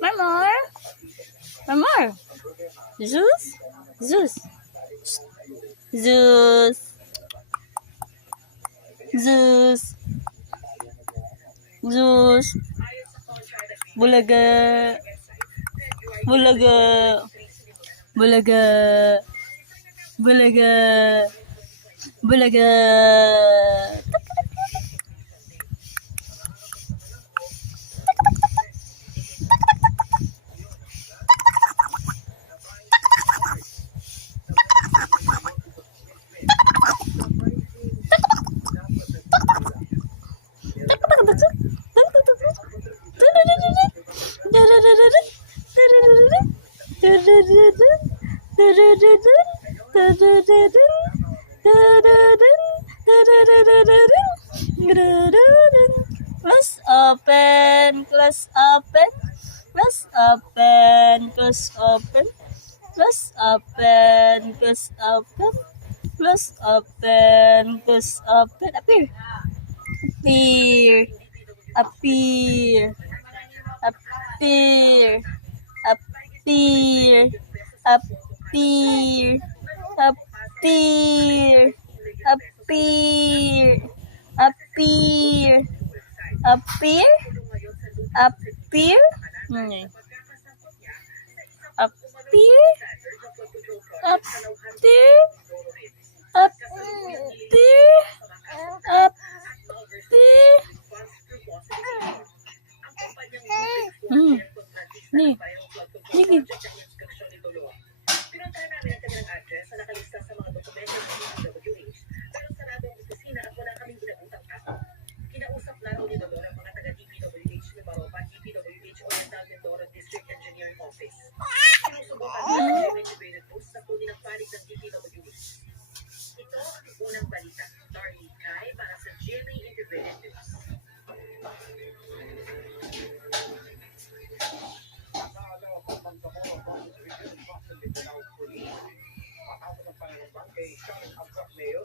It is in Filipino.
Marmar. Marmar. Zeus. Zeus. Zeus. Zeus. Zeus. Bulaga. Bulaga. Bulaga. Bulaga. Bulaga. Close open, close open, close open, close open, close open, close open, close open, close open. Appear, appear, appear, appear, appear, appear, appear, appear, appear, appear, appear, appear, appear, appear, appear. Ni, ni. Pinuntahan namin ang kanilang address na nakalista sa mga dokumento ng DPWH, pero sarado ang opisina at wala kaming ginagutang tao. Kinausap na raw ni Dodor ang mga taga-DPWH ni Maropa, DPWH Oriental Mindoro District Engineering Office. Sinusubukan nila ang integrated post sa kunin ng panig ng DPWH. Ito ang unang balita. Darlene Kai para sa GMA Integrated News. Matapos ang pananambang kay Charles Abrock Mayo,